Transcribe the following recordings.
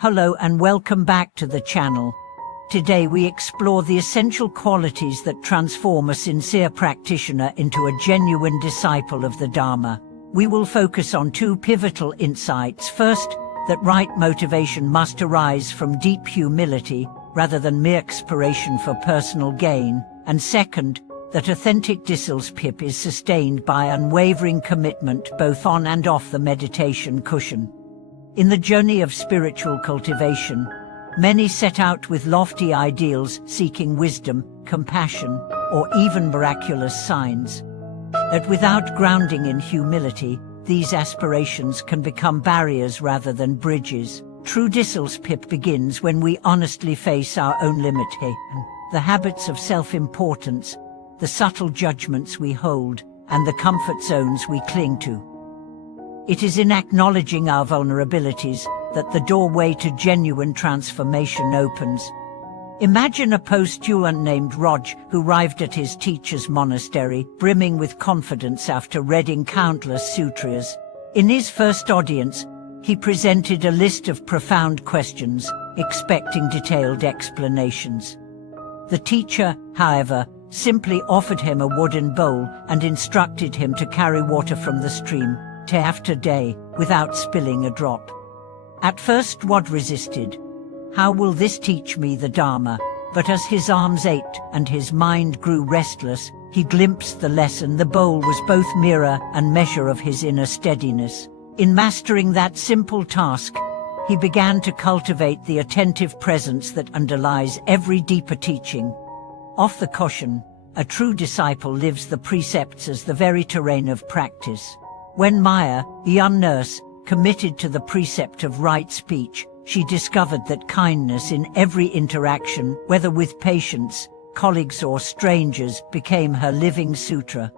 Hello and welcome back to the channel. Today we explore the essential qualities that transform a sincere practitioner into a genuine disciple of the Dharma. We will focus on two pivotal insights. First, that right motivation must arise from deep humility rather than mere aspiration for personal gain. And second, that authentic discipleship is sustained by unwavering commitment both on and off the meditation cushion. In the journey of spiritual cultivation, many set out with lofty ideals, seeking wisdom, compassion, or even miraculous signs. But without grounding in humility, these aspirations can become barriers rather than bridges. True discipleship begins when we honestly face our own limitations, the habits of self-importance, the subtle judgments we hold, and the comfort zones we cling to. It is in acknowledging our vulnerabilities that the doorway to genuine transformation opens. Imagine a postulant named Raj who arrived at his teacher's monastery, brimming with confidence after reading countless sutras. In his first audience, he presented a list of profound questions, expecting detailed explanations. The teacher, however, simply offered him a wooden bowl and instructed him to carry water from the stream, day after day, without spilling a drop. At first Rod resisted. How will this teach me the Dharma? But as his arms ached and his mind grew restless, he glimpsed the lesson. The bowl was both mirror and measure of his inner steadiness. In mastering that simple task, he began to cultivate the attentive presence that underlies every deeper teaching. Off the cushion, a true disciple lives the precepts as the very terrain of practice. When Maya, a young nurse, committed to the precept of right speech, she discovered that kindness in every interaction, whether with patients, colleagues or strangers, became her living sutra.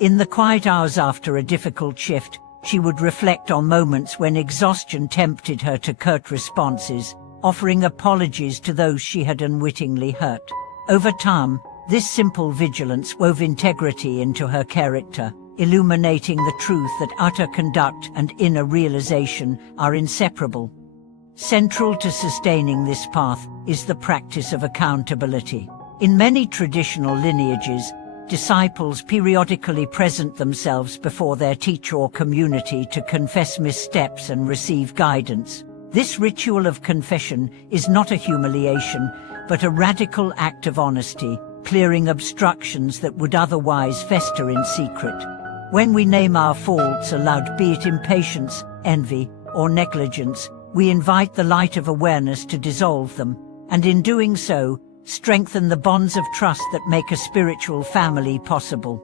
In the quiet hours after a difficult shift, she would reflect on moments when exhaustion tempted her to curt responses, offering apologies to those she had unwittingly hurt. Over time, this simple vigilance wove integrity into her character, illuminating the truth that utter conduct and inner realization are inseparable. Central to sustaining this path is the practice of accountability. In many traditional lineages, disciples periodically present themselves before their teacher or community to confess missteps and receive guidance. This ritual of confession is not a humiliation, but a radical act of honesty, clearing obstructions that would otherwise fester in secret. When we name our faults aloud, be it impatience, envy, or negligence, we invite the light of awareness to dissolve them, and in doing so, strengthen the bonds of trust that make a spiritual family possible.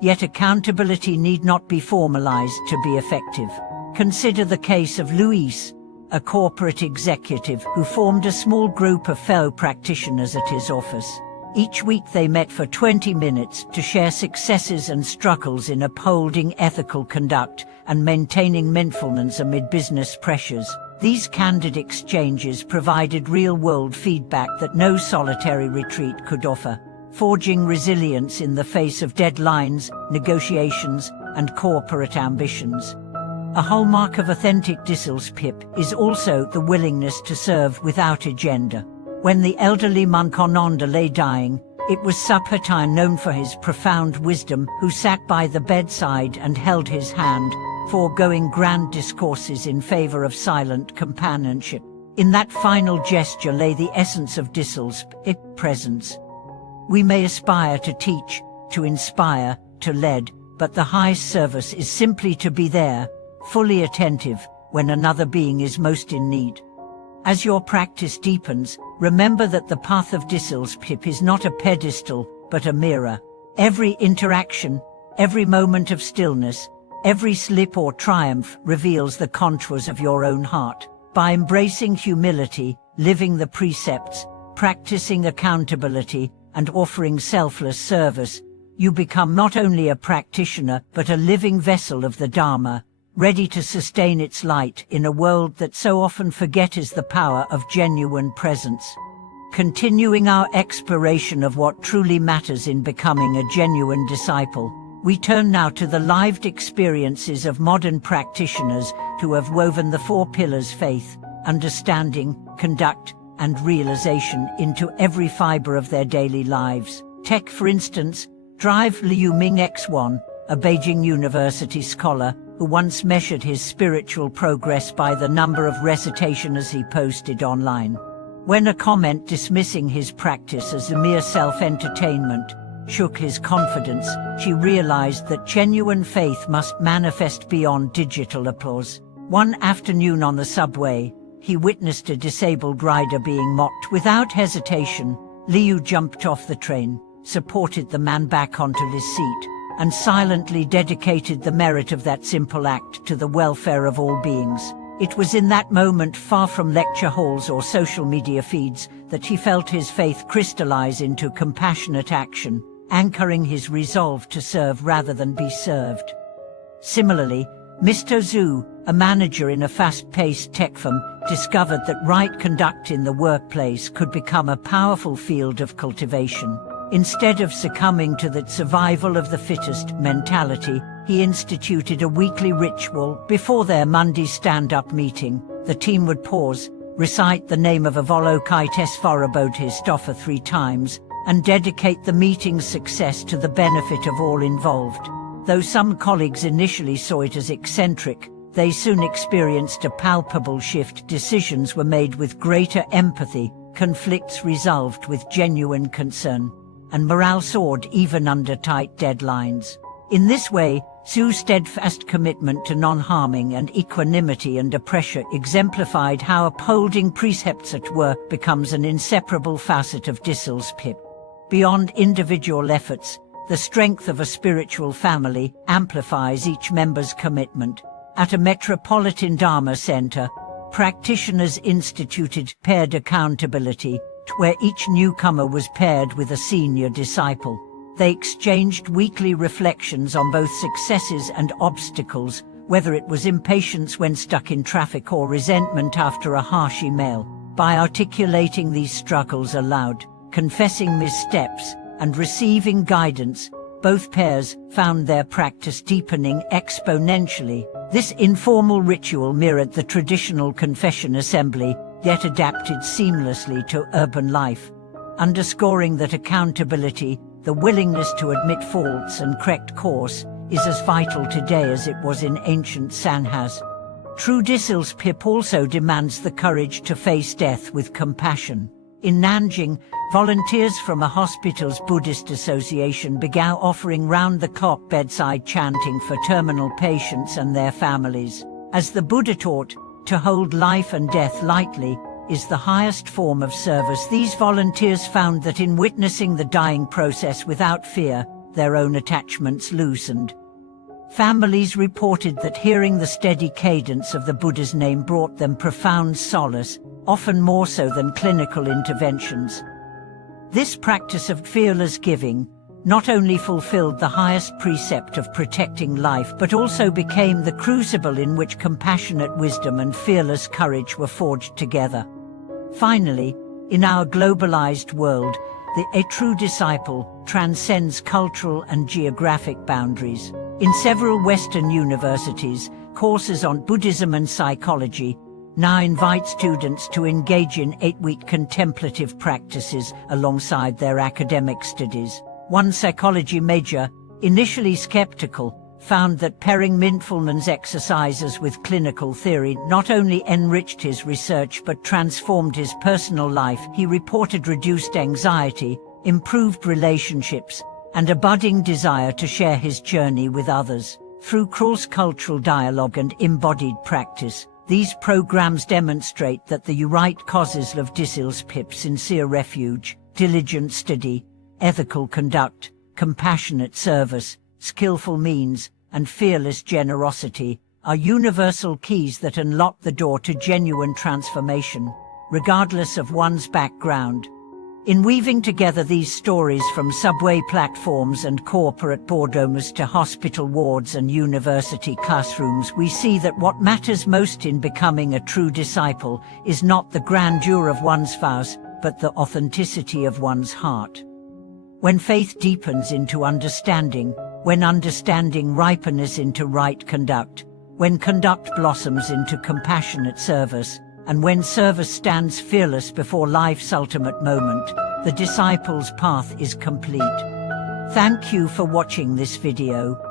Yet accountability need not be formalized to be effective. Consider the case of Luis, a corporate executive who formed a small group of fellow practitioners at his office. Each week they met for 20 minutes to share successes and struggles in upholding ethical conduct and maintaining mindfulness amid business pressures. These candid exchanges provided real-world feedback that no solitary retreat could offer, forging resilience in the face of deadlines, negotiations, and corporate ambitions. A hallmark of authentic discipleship is also the willingness to serve without agenda. When the elderly monk Ananda lay dying, it was Subhatan, known for his profound wisdom, who sat by the bedside and held his hand, foregoing grand discourses in favor of silent companionship. In that final gesture lay the essence of discipleship, presence. We may aspire to teach, to inspire, to lead, but the highest service is simply to be there, fully attentive, when another being is most in need. As your practice deepens, remember that the path of discipleship is not a pedestal, but a mirror. Every interaction, every moment of stillness, every slip or triumph reveals the contours of your own heart. By embracing humility, living the precepts, practicing accountability, and offering selfless service, you become not only a practitioner but a living vessel of the Dharma, ready to sustain its light in a world that so often forgets the power of genuine presence. Continuing our exploration of what truly matters in becoming a genuine disciple, we turn now to the lived experiences of modern practitioners who have woven the four pillars: faith, understanding, conduct, and realization into every fiber of their daily lives. Take, for instance, Drive Liu Ming X1, a Beijing University scholar, who once measured his spiritual progress by the number of recitations he posted online. When a comment dismissing his practice as a mere self-entertainment shook his confidence, she realized that genuine faith must manifest beyond digital applause. One afternoon on the subway, he witnessed a disabled rider being mocked. Without hesitation, Liu jumped off the train, supported the man back onto his seat, and silently dedicated the merit of that simple act to the welfare of all beings. It was in that moment, far from lecture halls or social media feeds, that he felt his faith crystallize into compassionate action, anchoring his resolve to serve rather than be served. Similarly, Mr. Zhu, a manager in a fast-paced tech firm, discovered that right conduct in the workplace could become a powerful field of cultivation. Instead of succumbing to the survival of the fittest mentality, he instituted a weekly ritual. Before their Monday stand-up meeting, the team would pause, recite the name of Avalokitesvarabodhistoffer 3 times, and dedicate the meeting's success to the benefit of all involved. Though some colleagues initially saw it as eccentric, they soon experienced a palpable shift. Decisions were made with greater empathy, conflicts resolved with genuine concern, and morale soared even under tight deadlines. In this way, Zhu's steadfast commitment to non-harming and equanimity under pressure exemplified how upholding precepts at work becomes an inseparable facet of dispeleevil. Beyond individual efforts, the strength of a spiritual family amplifies each member's commitment. At a metropolitan Dharma center, practitioners instituted paired accountability, where each newcomer was paired with a senior disciple. They exchanged weekly reflections on both successes and obstacles, whether it was impatience when stuck in traffic or resentment after a harsh email. By articulating these struggles aloud, confessing missteps, and receiving guidance, both pairs found their practice deepening exponentially. This informal ritual mirrored the traditional confession assembly, yet adapted seamlessly to urban life, underscoring that accountability, the willingness to admit faults and correct course, is as vital today as it was in ancient sanghas. True dispeleevil also demands the courage to face death with compassion. In Nanjing, volunteers from a hospital's Buddhist association began offering round-the-clock bedside chanting for terminal patients and their families. As the Buddha taught, to hold life and death lightly is the highest form of service. These volunteers found that in witnessing the dying process without fear, their own attachments loosened. Families reported that hearing the steady cadence of the Buddha's name brought them profound solace, often more so than clinical interventions. This practice of fearless giving not only fulfilled the highest precept of protecting life but also became the crucible in which compassionate wisdom and fearless courage were forged together. Finally, in our globalized world, a true disciple transcends cultural and geographic boundaries. In several Western universities, courses on Buddhism and psychology now invite students to engage in 8-week contemplative practices alongside their academic studies. One psychology major, initially skeptical, found that pairing mindfulness exercises with clinical theory not only enriched his research but transformed his personal life. He reported reduced anxiety, improved relationships, and a budding desire to share his journey with others. Through cross-cultural dialogue and embodied practice, these programs demonstrate that the right causes of dispeleevil, sincere refuge, diligent study, ethical conduct, compassionate service, skillful means, and fearless generosity are universal keys that unlock the door to genuine transformation, regardless of one's background. In weaving together these stories from subway platforms and corporate boardrooms to hospital wards and university classrooms, we see that what matters most in becoming a true disciple is not the grandeur of one's vows, but the authenticity of one's heart. When faith deepens into understanding, when understanding ripens into right conduct, when conduct blossoms into compassionate service, and when service stands fearless before life's ultimate moment, the disciple's path is complete. Thank you for watching this video.